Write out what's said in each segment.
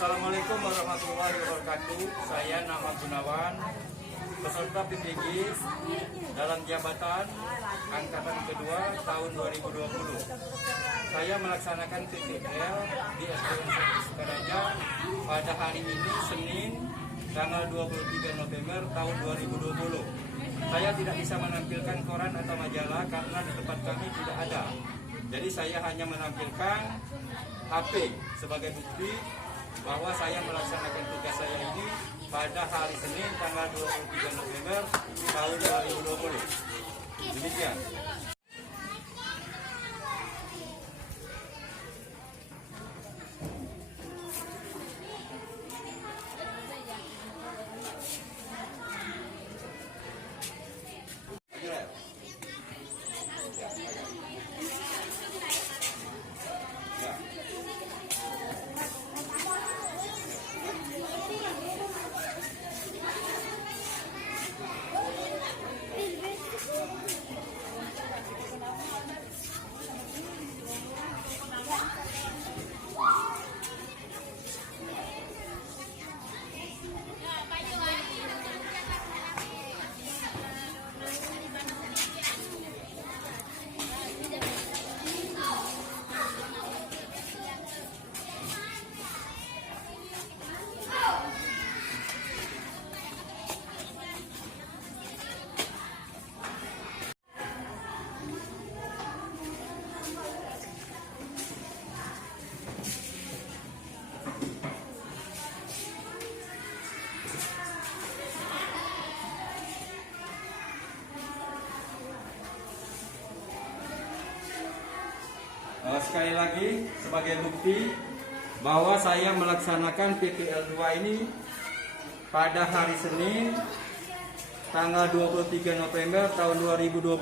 Assalamualaikum warahmatullahi wabarakatuh. Saya Nama Gunawan, peserta PPG dalam jabatan angkatan kedua tahun 2020. Saya melaksanakan PPL di SDN 1 Sukaraja pada hari ini Senin tanggal 23 November tahun 2020. Saya tidak bisa menampilkan koran atau majalah karena di tempat kami tidak ada. Jadi saya hanya menampilkan HP sebagai bukti bahwa saya melaksanakan tugas saya ini pada hari Senin tanggal 23 November tahun 2020. Demikian. Sekali lagi sebagai bukti bahwa saya melaksanakan PPL 2 ini pada hari Senin tanggal 23 November tahun 2020.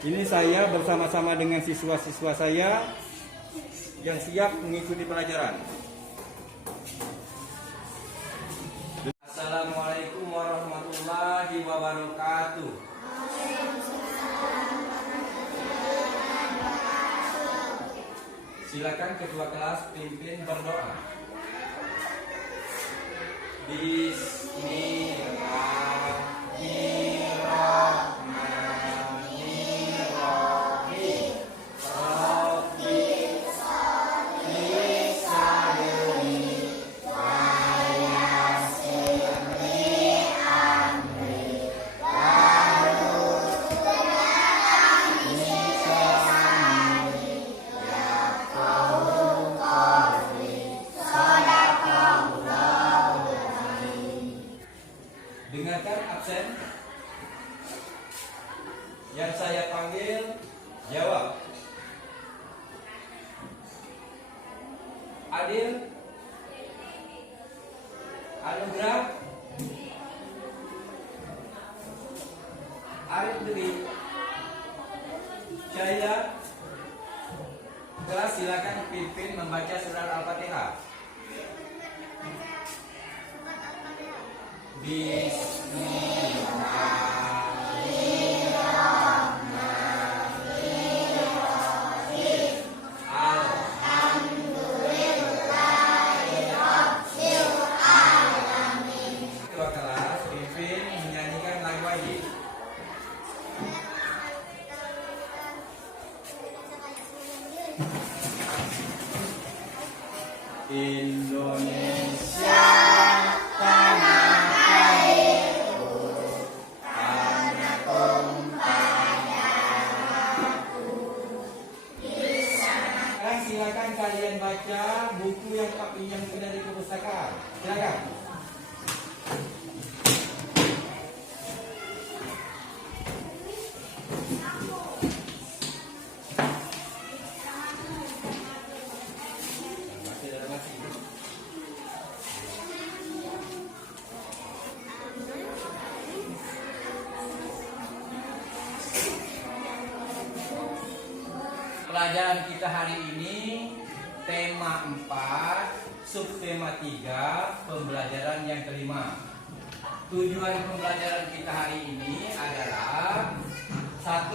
Ini saya bersama-sama dengan siswa-siswa saya yang siap mengikuti pelajaran. Assalamualaikum warahmatullahi wabarakatuh. Silakan ketua kelas pimpin berdoa. Bismillahirrahmanirrahim. Rabbi sholli sadri wa yassirli amri wahlul 'uqdatam min lisani. Dengarkan absen. Yang saya panggil jawab. Adil, Anugrah, Arif Dwi, Cahaya. Kelas silakan pimpin membaca surat Al-Fatihah. Bismillahirrahmanirrahim. Alhamdulillahirrahmanirrahim. Ketua kelas pimpin menyanyikan lagu wajib. Indonesia tanah airku, tanah tumpah darahku. Silakan kalian baca buku yang Pak pinjam dari perpustakaan. Silakan. Pelajaran kita hari ini tema 4, subtema 3, pembelajaran yang kelima. Tujuan pembelajaran kita hari ini adalah 1.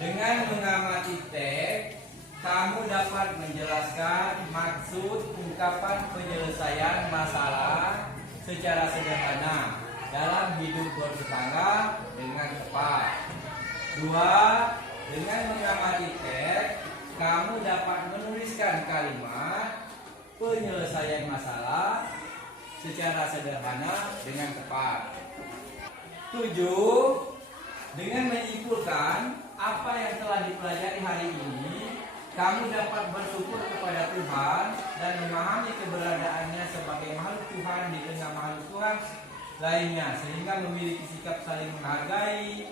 Dengan mengamati teks, kamu dapat menjelaskan maksud ungkapan ungkapan penyelesaian masalah secara sederhana dalam hidup bertetangga dengan tepat. 2. Dengan mengamati teks, kamu dapat menuliskan kalimat penyelesaian masalah secara sederhana dengan tepat. 7. Dengan menyimpulkan apa yang telah dipelajari hari ini, kamu dapat bersyukur kepada Tuhan dan memahami keberadaannya sebagai makhluk Tuhan di tengah makhluk Tuhan lainnya, sehingga memiliki sikap saling menghargai,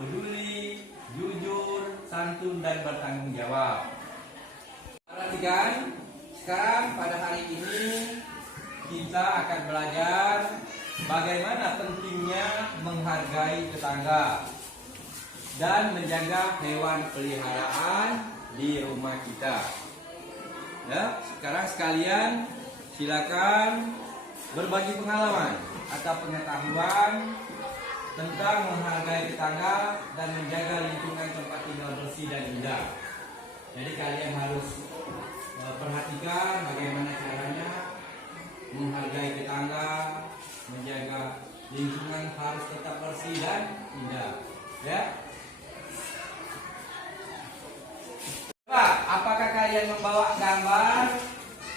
peduli, jujur, santun, dan bertanggung jawab. Perhatikan, sekarang pada hari ini kita akan belajar bagaimana pentingnya menghargai tetangga dan menjaga hewan peliharaan di rumah kita. Ya, sekarang sekalian silakan berbagi pengalaman atau pengetahuan tentang menghargai tetangga dan menjaga lingkungan tempat tinggal bersih dan indah. Jadi kalian harus perhatikan bagaimana caranya menghargai tetangga, menjaga lingkungan harus tetap bersih dan indah. Ya. Coba, apakah kalian membawa gambar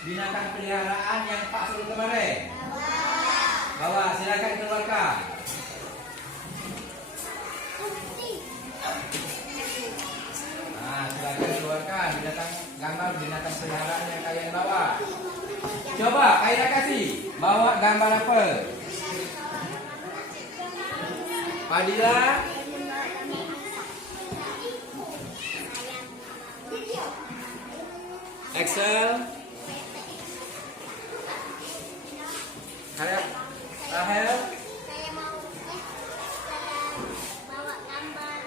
binatang peliharaan yang Pak suruh kemarin? Bawa, silakan keluarkan. Nah, silakan keluarkan gambar binatang peliharaan yang kalian bawa. Coba, Aira kasih, bawa gambar apa? Padilla? Excel? Rahel? Saya mau bawa gambar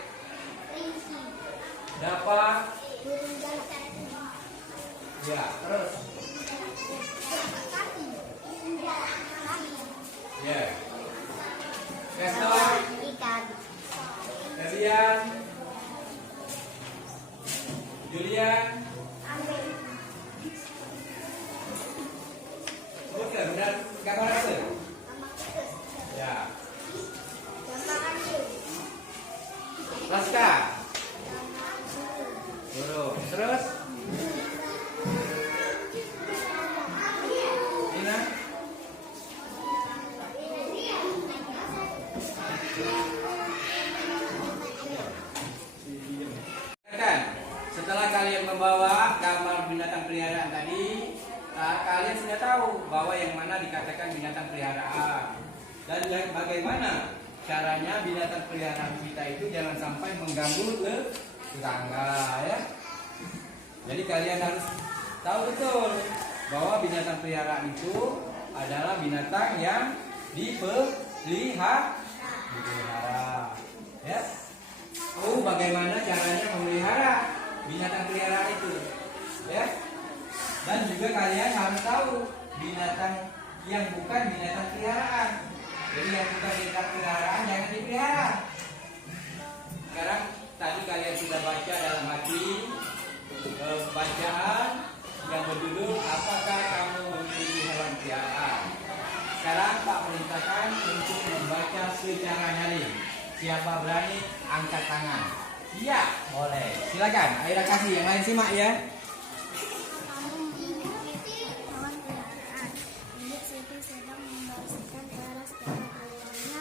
kelinci. Dapat? Burung gagak. Ya, terus? Kaki. Ya. Kesel? Ikan. Kalian? Julian? Ambil. Bukan, benar gambar apa? Ya. Gambar anjing. Laska? Burung. Terus? Ina? Setelah kalian membawa gambar binatang peliharaan tadi, kalian sudah tahu bahwa yang mana dikatakan binatang peliharaan dan bagaimana caranya binatang peliharaan kita itu jangan sampai mengganggu ke tetangga, ya. Jadi kalian harus tahu betul bahwa binatang peliharaan itu adalah binatang yang dipelihara, ya. Oh, bagaimana caranya memelihara binatang peliharaan itu, ya. Dan juga kalian harus tahu binatang yang bukan binatang peliharaan. Jadi yang bukan binatang peliharaan jangan dipelihara. Sekarang tadi kalian sudah baca dalam hati bacaan yang berjudul apakah kamu memiliki hewan peliharaan. Sekarang Pak perintahkan untuk membaca secara nyaring. Siapa berani angkat tangan? Iya, boleh. Silakan. Aira kasih, yang lain simak ya. Kamu memiliki hewan peliharaan. Induk Siti sedang membersihkan teras dan keluarnya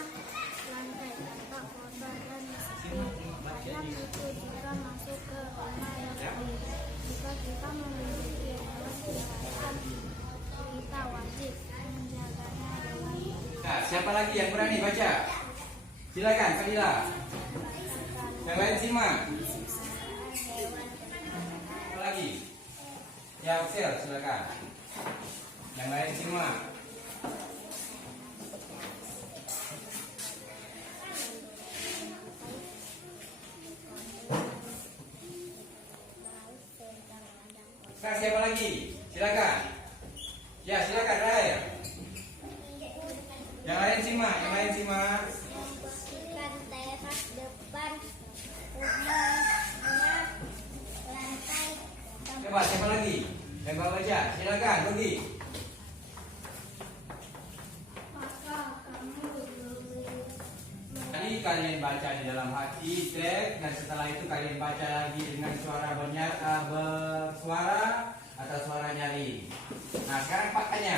lantai tanpa kotor dan bersih. Anak itu juga masuk ke rumah yang baik. Jika kita memiliki hewan peliharaan, kita wajib menjaganya dengan baik. Nah, siapa lagi yang berani baca? Silakan, Fadila. Yang lain simak. Apa lagi? Ya, Axel, silakan. Yang lain simak. Sekarang siapa lagi? Silakan. Ya, silakan, Rahel. Yang lain simak, yang lain simak. Membersihkan teras depan rumahnya, lantai Coba siapa lagi? Yang bawa baca, silakan, Rugi. di tag dan setelah itu kalian baca lagi dengan suara bersuara atau suara nyaring. Nah, sekarang faktanya,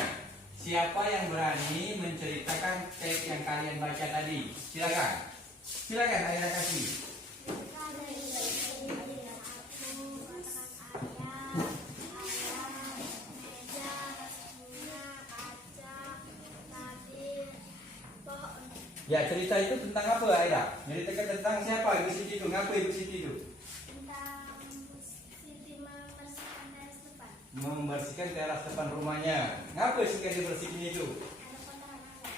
siapa yang berani menceritakan teks yang kalian baca tadi? Silakan. Silakan Aira kasih. Ya, cerita itu tentang apa, Aira? Ceritakan tentang siapa Ibu Siti itu? Ngapa Ibu Siti itu? Tentang Siti membersihkan teras depan. Membersihkan teras depan rumahnya. Ngapa sih yang dibersihin itu?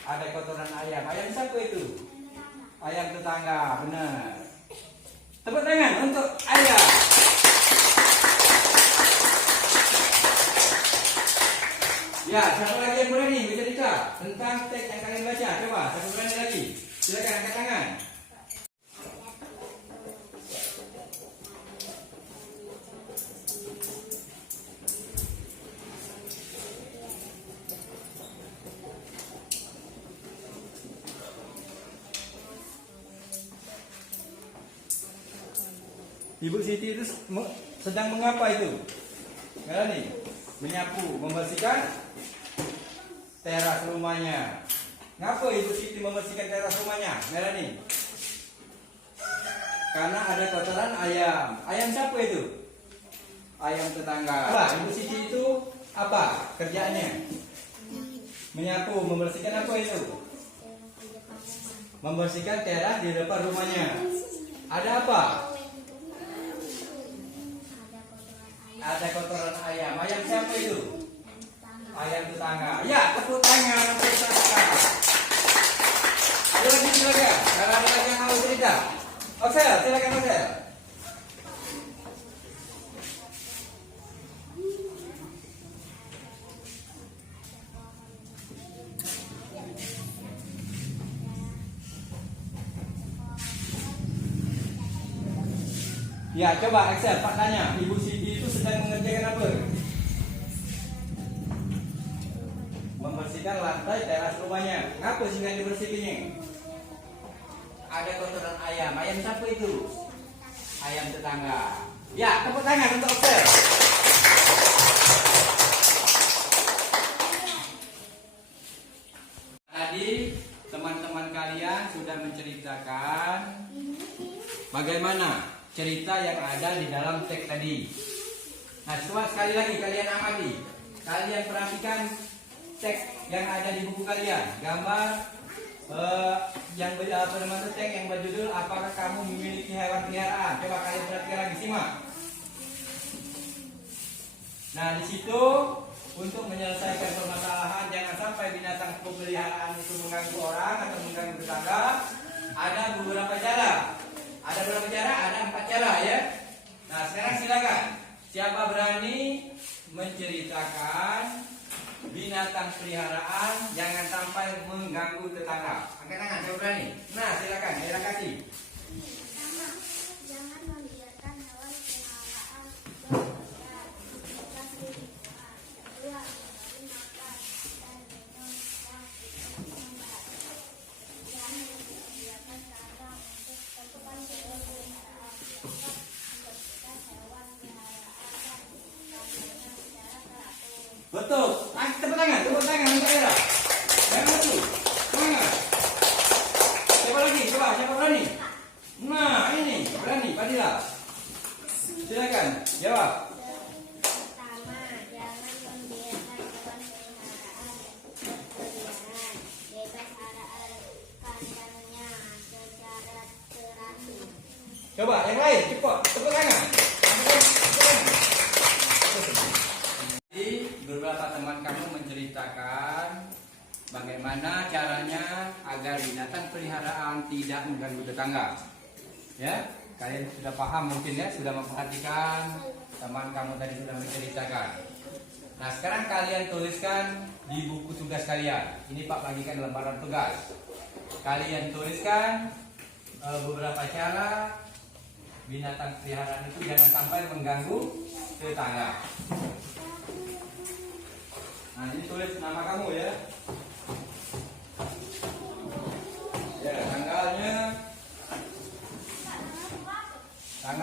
Ada kotoran ayam. Ayam siapa itu? Ayam tetangga, benar. Tepuk tangan untuk Aira. Ya, satu lagi yang berani bercerita tentang teks yang kalian baca. Coba, satu berani lagi. Silakan angkat tangan. Ibu Siti itu sedang mengapa itu? Berani menyapu, membersihkan teras rumahnya. Ngapa Ibu Siti membersihkan teras rumahnya? Melani? Karena ada kotoran ayam. Ayam siapa itu? Ayam tetangga. Apa? Ibu Siti itu apa kerjaannya? Menyapu, membersihkan apa itu? Membersihkan teras di depan rumahnya. Ada apa? Ada kotoran ayam. Ayam siapa itu? Ayam tetangga. Ya, tepuk tangan untuk tetangga. Ada lagi silakan. Kalau ada lagi yang mau cerita, Oksel, silakan Oksel. Ya, coba Excel, faktanya Ibu Siti itu sedang mengerjakan apa? Membersihkan lantai teras rumahnya. Ngapa sih nggak dibersihinnya? Ada kotoran ayam. Ayam siapa itu? Ayam tetangga. Ya, tepuk tangan untuk Excel. Tadi teman-teman kalian sudah menceritakan bagaimana cerita yang ada di dalam teks tadi. Nah, coba sekali lagi kalian amati. Kalian perhatikan teks yang ada di buku kalian. Gambar yang bermaksud teks yang berjudul apakah kamu memiliki hewan peliharaan? Coba kalian perhatikan lagi, simak. Nah, di situ untuk menyelesaikan permasalahan jangan sampai binatang peliharaan itu mengganggu orang atau mengganggu tetangga, ada beberapa cara. Ada berapa cara? Ada 4 cara ya. Nah, sekarang silakan. Siapa berani menceritakan binatang peliharaan jangan sampai mengganggu tetangga? Angkat tangan, siapa berani? Nah, silakan. Aira kasih. Pertama, jangan membiarkan hewan peliharaan berkeliaran di atas lingkungan. Kedua, hindari makan dan minum yang tidak sehat. Jangan membiarkan kandang untuk tempat hewan peliharaan. Keempat, membersihkan hewan peliharaan dan kandangnya secara teratur. Betul. Tepuk tangan untuk Aira. Yang betul. Semangat. Siapa lagi? Coba, siapa berani? Nah, ini berani, Fadila. Silakan, jawab. Pertama, jangan membiarkan hewan peliharaan berkeliaran bebas area kandangnya secara teratur. Coba, yang lain, cepat, tepuk tangan. Jadi, beberapa teman kamu menceritakan bagaimana caranya agar binatang peliharaan tidak mengganggu tetangga. Ya, kalian sudah paham mungkin ya, sudah memperhatikan teman kamu tadi sudah menceritakan. Nah, sekarang kalian tuliskan di buku tugas kalian. Ini Pak bagikan lembaran tugas. Kalian tuliskan beberapa cara binatang peliharaan itu jangan sampai mengganggu tetangga. Nah, ini tulis nama kamu ya. Ya, tanggalnya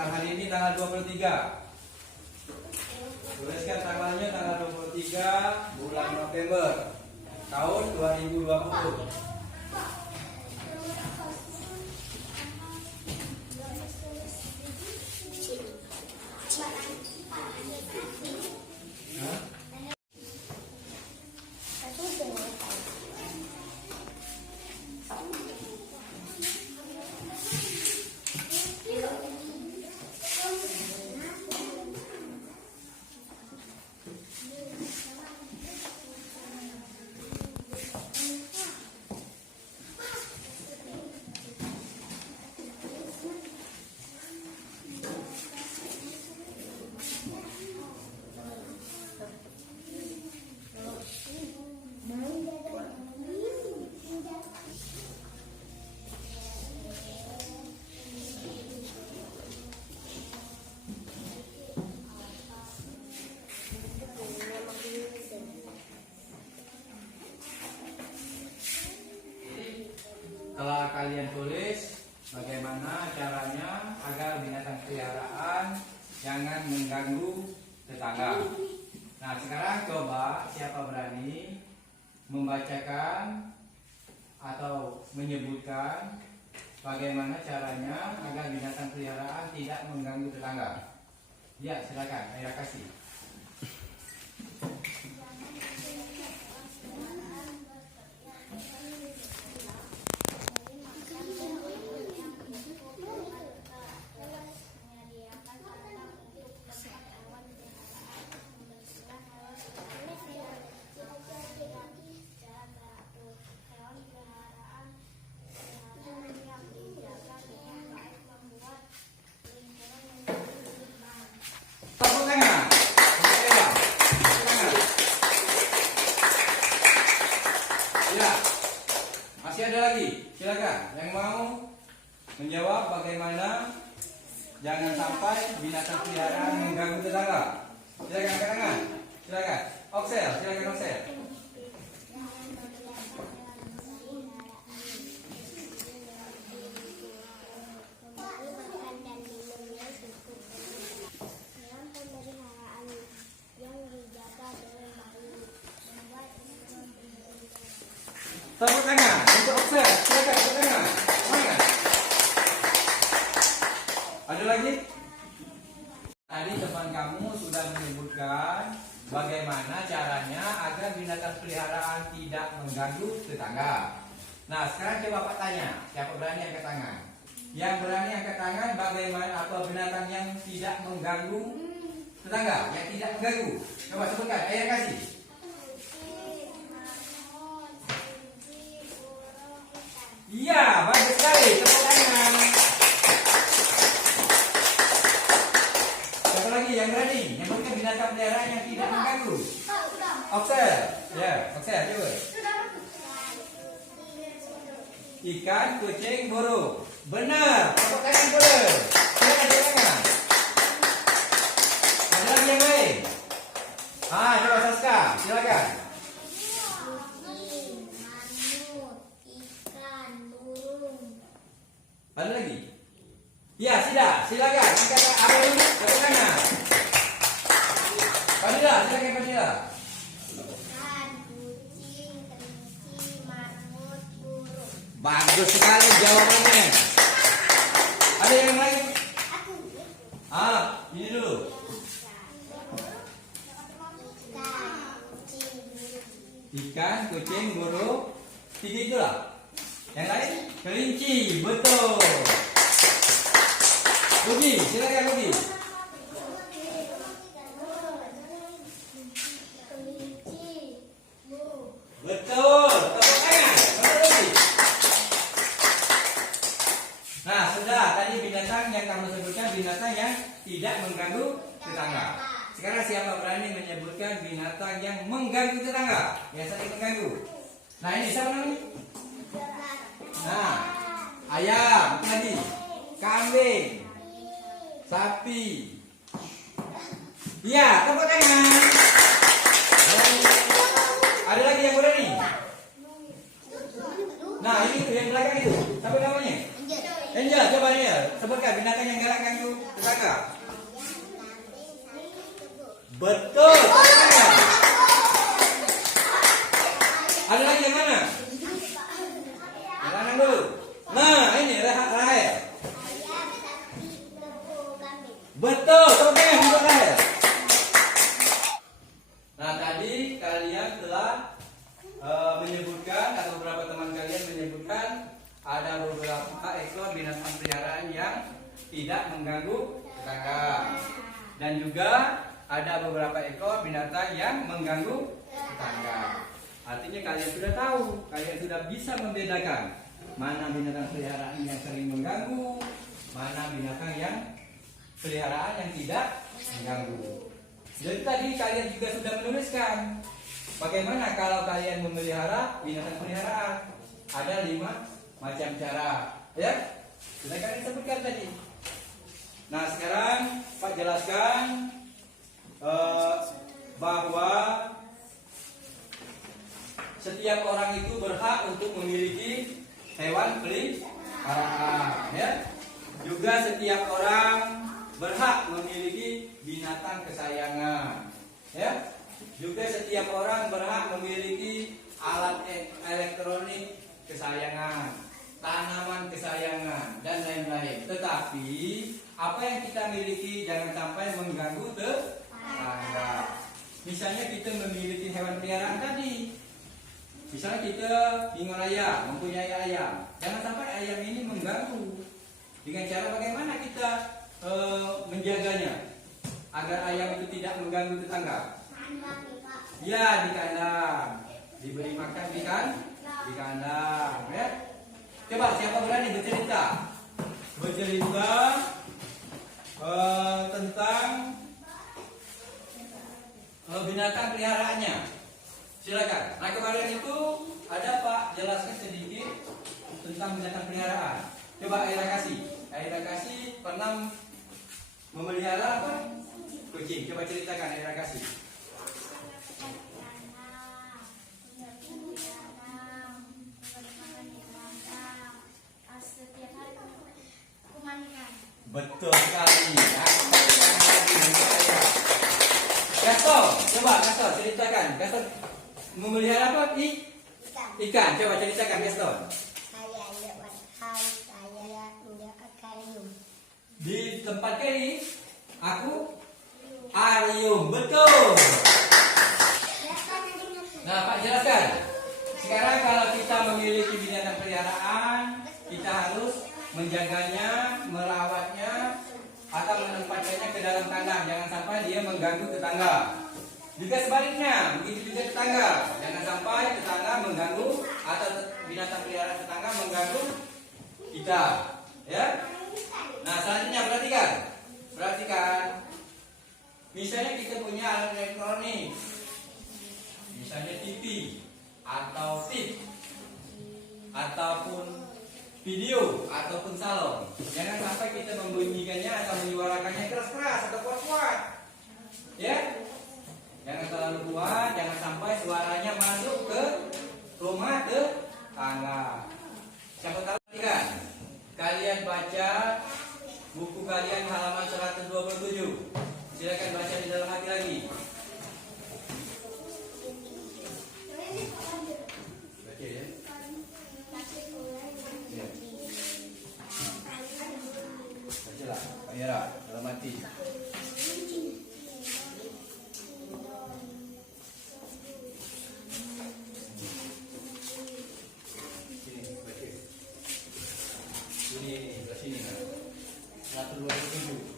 Tanggal hari ini tanggal 23. Tuliskan tanggalnya tanggal 23 bulan November tahun 2020. Setelah kalian tulis bagaimana caranya agar binatang peliharaan jangan mengganggu tetangga. Nah, sekarang coba siapa berani membacakan atau menyebutkan bagaimana caranya agar binatang peliharaan tidak mengganggu tetangga. Ya, silakan. Aira kasih. Tepuk tangan. Ya, masih ada lagi. Silakan yang mau menjawab bagaimana jangan sampai binatang peliharaan mengganggu tetangga. Silakan angkat tangan. Silakan. Oksel, silakan Oksel. Tepuk tangan untuk Oksel. Silakan tepuk tangan. Semangat. Ada lagi? Tadi teman kamu sudah menyebutkan bagaimana caranya agar binatang peliharaan tidak mengganggu tetangga. Nah, sekarang coba Pak tanya, siapa berani angkat tangan? Yang berani angkat tangan bagaimana apa binatang yang tidak mengganggu tetangga, yang tidak mengganggu? Coba sebutkan, Ayah kasih. Iya, bagus sekali. Tepuk tangan. Siapa lagi yang berani? Yang bukan binatang peliharaan yang tidak mengganggu. Oksel. Ya, Oksel, coba. Ikan, kucing, burung. Benar. Tepuk tangan boleh. Silakan tepuk tangan. Ada lagi yang lain? Coba Saska, silakan. Ada lagi? Ya, silakan. Angkat apa dulu? Tepuk tangan. Fadila, silakan Fadila. Ikan, kucing, kelinci, marmut, burung. Bagus sekali jawabannya. Ada yang lain? Ini dulu. Ikan, kucing, burung. 3 itulah. Yang lain? Kelinci, betul. Rugi, silakan Rugi. Betul, tepuk tangan. Betul Rugi. Nah, sudah tadi binatang yang kamu sebutkan binatang yang tidak mengganggu tetangga. Sekarang siapa berani menyebutkan binatang yang mengganggu tetangga, yang sering mengganggu? Nah, ini siapa namanya? Nah, ayam tadi, kambing, sapi. Iya, tepuk tangan. Ada lagi yang berani? Nah, ini tuh yang belakang itu. Siapa namanya? Angel, coba Angel. Sebutkan binatang yang galak ganggu tetangga. Kakak? Betul. Ada lagi yang mana? Yang mana dulu? Nah, ini Rahel. Betul, tepuk tangan untuk Rahel. Nah, tadi kalian telah menyebutkan atau beberapa teman kalian menyebutkan ada beberapa ekor binatang peliharaan yang tidak mengganggu tetangga. Dan juga ada beberapa ekor binatang yang mengganggu tetangga. Artinya kalian sudah tahu, kalian sudah bisa membedakan mana binatang peliharaan yang sering mengganggu, mana binatang yang peliharaan yang tidak mengganggu. Jadi tadi kalian juga sudah menuliskan bagaimana kalau kalian memelihara binatang peliharaan. Ada 5 macam cara, ya? Sudah kalian sebutkan tadi. Nah, sekarang Pak jelaskan bahwa setiap orang itu berhak untuk memiliki hewan peliharaan, ya. Juga setiap orang berhak memiliki binatang kesayangan, ya. Juga setiap orang berhak memiliki alat elektronik kesayangan, tanaman kesayangan, dan lain-lain. Tetapi apa yang kita miliki jangan sampai mengganggu tetangga. Misalnya kita memiliki hewan peliharaan tadi. Misalnya kita ingin ayam, mempunyai ayam, jangan sampai ayam ini mengganggu. Dengan cara bagaimana kita menjaganya agar ayam itu tidak mengganggu tetangga? Ya, di kandang, diberi makan di kandang, ya. Coba siapa berani bercerita tentang binatang peliharaannya? Silakan. Nah, kemarin itu ada Pak jelaskan sedikit tentang binatang peliharaan. Coba Aira kasih pernah memelihara apa? Kucing. Coba ceritakan Aira kasih. Betul sekali. Gaston, ceritakan. Gaston memelihara apa? Ikan. Coba ceritakan Gaston. Saya akuarium. Di tempat ini aku akuarium. Betul. Nah, Pak jelaskan. Sekarang kalau kita memiliki binatang peliharaan, kita harus menjaganya, merawatnya, atau menempatkannya ke dalam kandang. Jangan sampai dia mengganggu tetangga. Juga sebaliknya, begitu juga tetangga. Jangan sampai tetangga mengganggu atau binatang peliharaan tetangga mengganggu kita. Ya. Nah, selanjutnya perhatikan. Misalnya kita punya alat elektronik, misalnya TV atau tip ataupun video ataupun salon. Jangan sampai kita membunyikannya atau menyuarakannya keras-keras atau kuat-kuat. Ya. Jangan terlalu kuat, jangan sampai suaranya masuk ke rumah tetangga. Siapa tahu kan? Kalian baca buku kalian halaman 127. Silakan baca di dalam hati lagi. Baca ya. Bacalah, Pak Yara, dalam hati. Sini, ke sini kan. 127.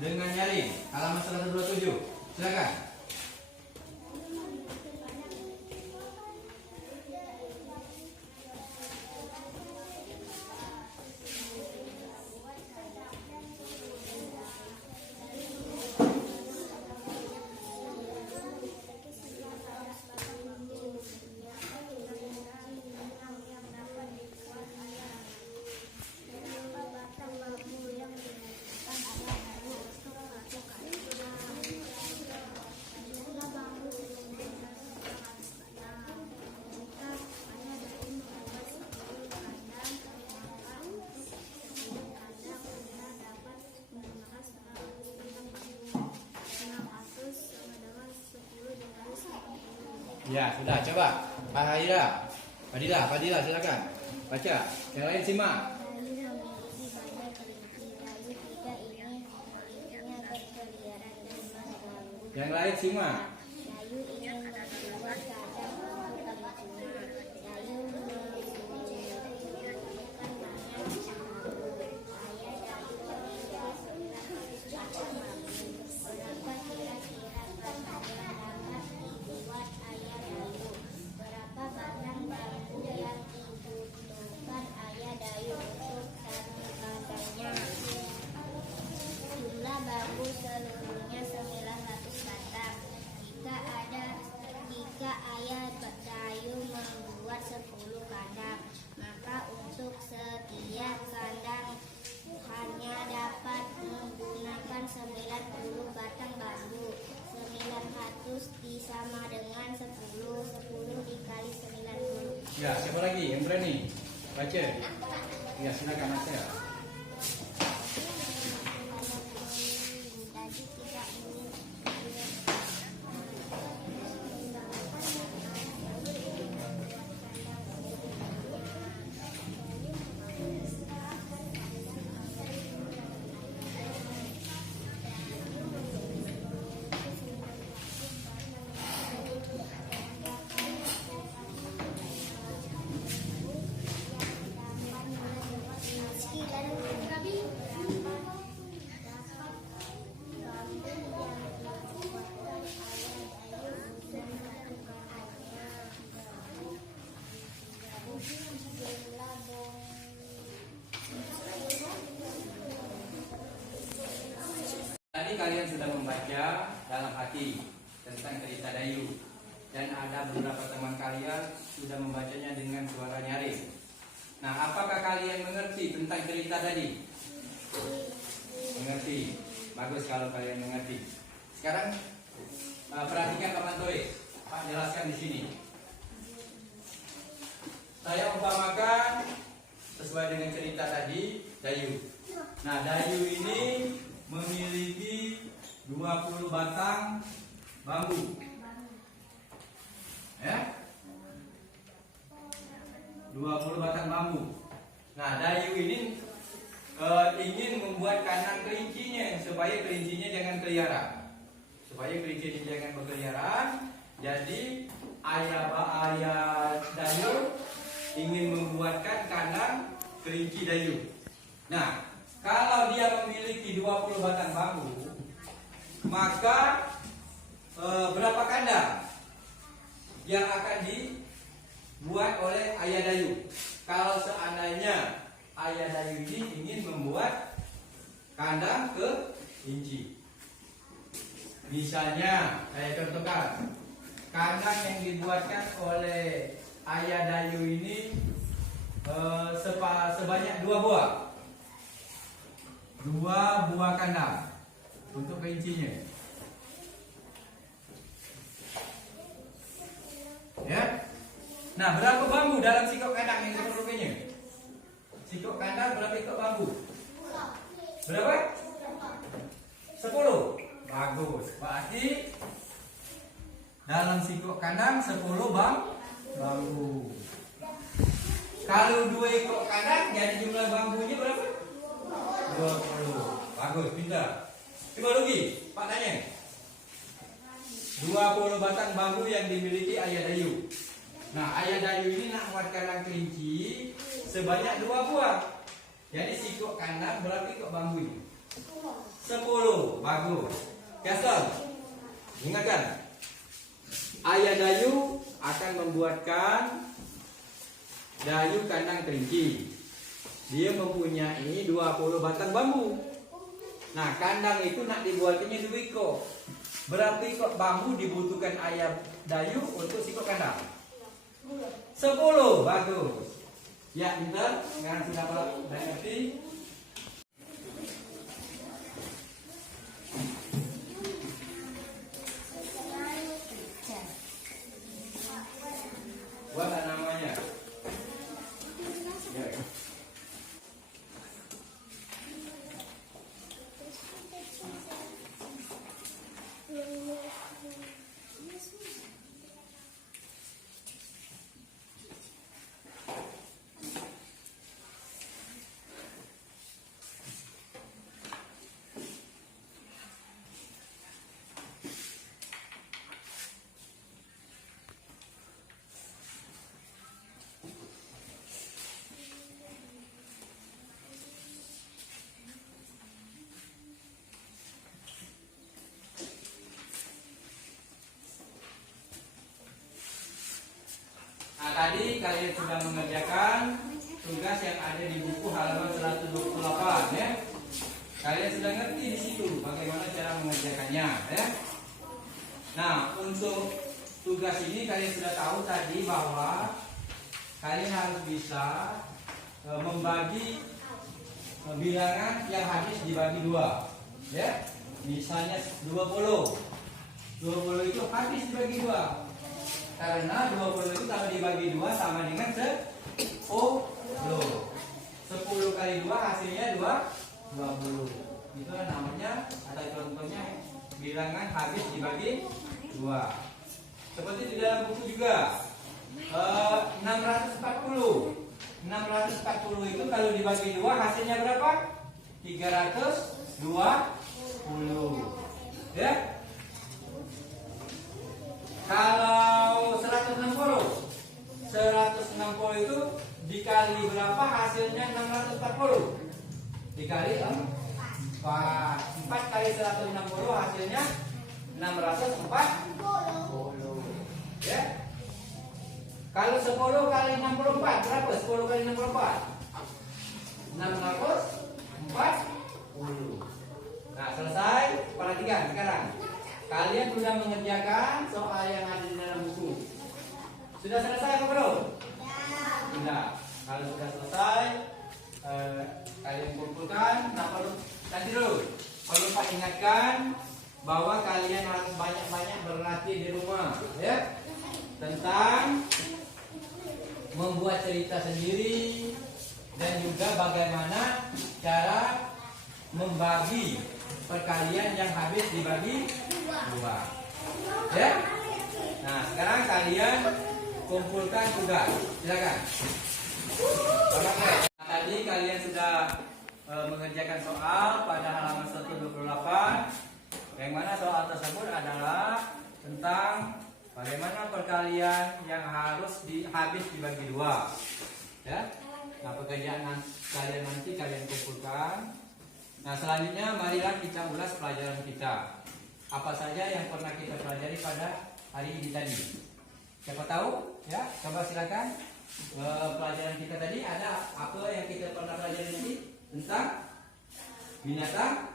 dengan nyaring. Halaman 127. Silakan. Ya, sudah. Coba. Fadilah, silakan. Baca. Yang lain simak. Yang lain simak. Seluruhnya 900 batang. Jika ayah dayu membuat 10 kandang, maka untuk setiap kandang hanya dapat menggunakan 90 batang bambu. 900 disama dengan 10. 10 dikali 90. Ya, siapa lagi yang berani? Baca. Ya, silakan baca. Tadi kalian sudah membaca dalam hati tentang cerita Dayu, dan ada beberapa teman kalian sudah membacanya dengan suara nyaring. Nah, apakah kalian mengerti tentang cerita tadi? Mengerti. Bagus kalau kalian mengerti. Sekarang perhatikan Pak Mantoy. Pak jelaskan di sini. Saya umpamakan sesuai dengan cerita tadi Dayu. Nah, Dayu ini memiliki 20 batang bambu. Ya? 20 batang bambu. Nah, Dayu ini ingin membuat kandang kelincinya supaya kelincinya jangan keliaran. Supaya kelincinya jangan berkeliaran. Jadi ayah Dayu ingin membuatkan kandang kelinci Dayu. Nah, kalau dia memiliki 20 batang bambu, maka berapa kandang yang akan dibuat oleh ayah Dayu? Kalau seandainya ayah Dayu ini ingin membuat kandang kelinci, misalnya saya contohkan, kandang yang dibuatkan oleh ayah Dayu ini sebanyak 2 buah. 2 buah kandang untuk kelincinya. Ya. Nah, berapa bambu dalam sikok kandang yang diperlukannya? Sikok kandang berapa ikut bambu? Berapa? 10. Bagus. Berarti dalam sikok kandang 10 bambu. Kalau 2 ekor kandang, jadi jumlah bambunya berapa? 20. Bagus, pintar. Coba lagi, Pak tanya. 20 batang bambu yang dimiliki ayah Dayu. Nah, ayah Dayu ini nak buat kandang kelinci sebanyak 2 buah. Jadi sikok kandang berapa ekor bambu ini? 10. Bagus. Jason, ingatkan. Ayah Dayu akan membuatkan Dayu kandang kelinci. Dia mempunyai 20 batang bambu. Nah, kandang itu nak dibuatnya 2 ekor. Berapa ekor bambu dibutuhkan ayah Dayu untuk sikok kandang? 10. Bagus. Ya, pintar. Sekarang sudah mengerti. Buat namanya. Ya. Nah, tadi kalian sudah mengerjakan tugas yang ada di buku halaman 128 ya. Kalian sudah ngerti di situ bagaimana cara mengerjakannya ya. Nah, untuk tugas ini kalian sudah tahu tadi bahwa kalian harus bisa membagi bilangan yang habis dibagi 2 ya. Misalnya 20. 20 itu habis dibagi 2. Karena 20 itu kalau dibagi 2 sama dengan 10. 10 kali 2 hasilnya 20. Itu namanya atau contohnya bilangan habis dibagi 2. Seperti di dalam buku juga 640. 640 itu kalau dibagi 2 hasilnya berapa? 320. Ya. Kalau 160 itu dikali berapa hasilnya 640? Dikali 4. 4 kali 160 hasilnya 640. Ya. Kalau 10 kali 64 berapa? 10 kali 64 640. Nah, selesai. Perhatikan sekarang. Kalian sudah mengerjakan soal yang ada di dalam buku. Sudah selesai apa belum? Sudah. Kalau sudah selesai, kalian kumpulkan. Nah, nanti dulu. Perlu Pak ingatkan bahwa kalian harus banyak-banyak berlatih di rumah, ya, tentang membuat cerita sendiri dan juga bagaimana cara membagi perkalian yang habis dibagi 2. Ya. Nah, sekarang kalian kumpulkan tugas. Silakan. Nah, tadi kalian sudah mengerjakan soal pada halaman 128. Yang mana soal tersebut adalah tentang bagaimana perkalian yang harus habis dibagi 2. Ya. Nah, pekerjaan kalian nanti kalian kumpulkan. Nah, selanjutnya marilah kita ulas pelajaran kita. Apa saja yang pernah kita pelajari pada hari ini tadi? Siapa tahu? Ya, coba silakan. Pelajaran kita tadi ada apa yang kita pernah pelajari tadi? Tentang binatang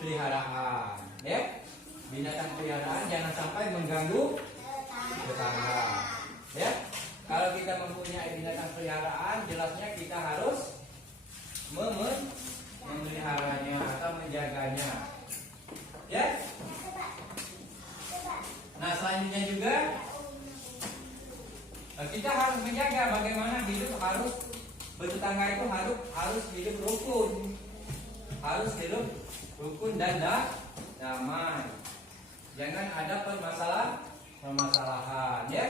peliharaan. Ya, binatang peliharaan jangan sampai mengganggu tetangga. Ya, kalau kita mempunyai binatang peliharaan, jelasnya kita harus memeliharanya atau menjaganya. Ya. Nah, selanjutnya juga kita harus menjaga bagaimana hidup harus bertetangga itu harus hidup rukun. Harus hidup rukun dan damai. Jangan ada permasalahan, ya.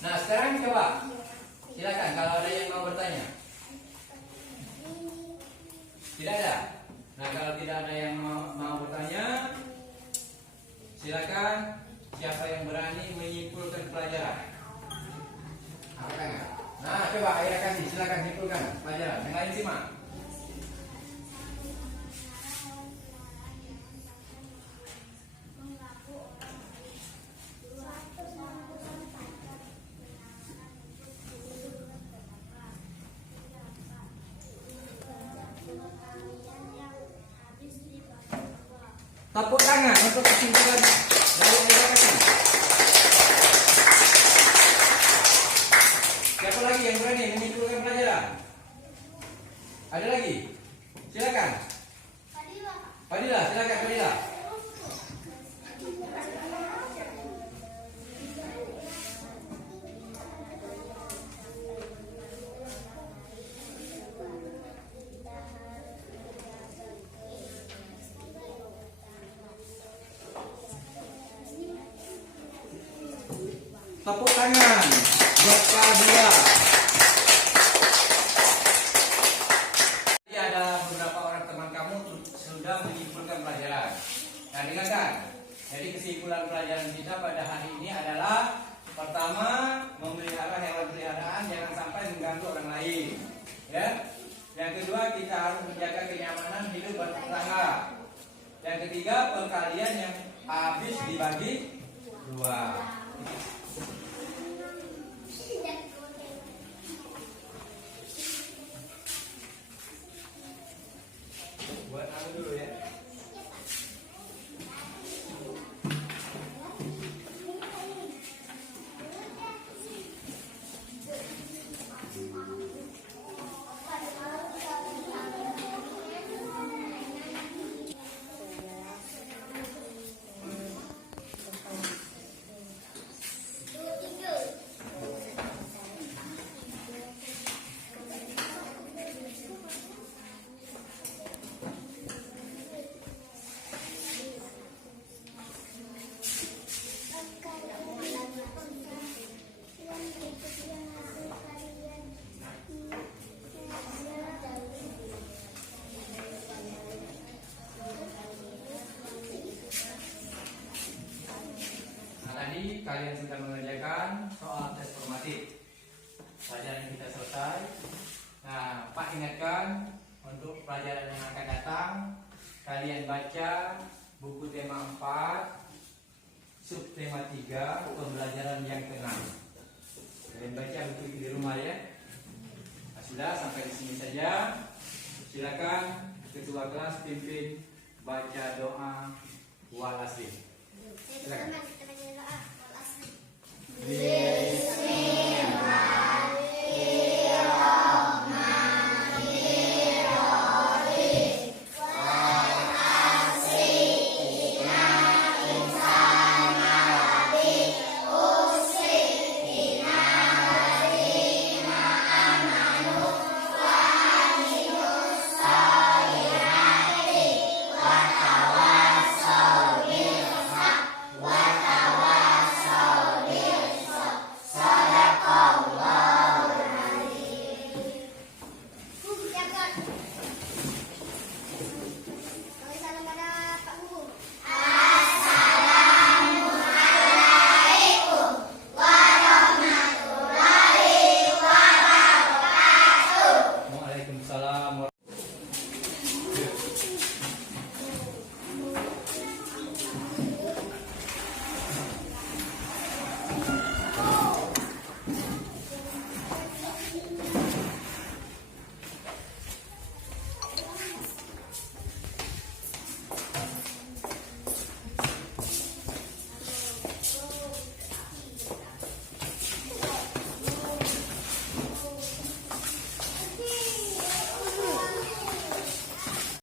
Nah, sekarang coba silakan kalau ada yang mau bertanya. Tidak ada. Nah, kalau tidak ada yang mau bertanya, silakan. Siapa yang berani menyimpulkan pelajaran? Nah, coba ayah kasih. Silakan simpulkan pelajaran. Yang lain simak. Tepuk tangan untuk kesimpulan dari edukasi. Siapa lagi yang berani menyimpulkan pelajaran? Ada lagi? Silakan. Fadila, silakan Fadila. Tepuk tangan buat Fadila. Jadi ada beberapa orang teman kamu sudah menyimpulkan pelajaran. Nah, dengarkan. Jadi kesimpulan pelajaran kita pada hari ini adalah pertama, memelihara hewan peliharaan jangan sampai mengganggu orang lain. Ya. Yang kedua, kita harus menjaga kenyamanan hidup bertetangga. Yang ketiga, perkalian yang habis dibagi dua. Buat aku dulu ya. Tadi kalian sudah mengerjakan soal tes formatif. Pelajaran kita selesai. Nah, Pak ingatkan untuk pelajaran yang akan datang, kalian baca buku tema 4, subtema 3, pembelajaran yang ke-6. Kalian baca buku itu di rumah ya. Nah, sudah sampai di sini saja. Silakan ketua kelas pimpin baca doa wal asli. Silakan.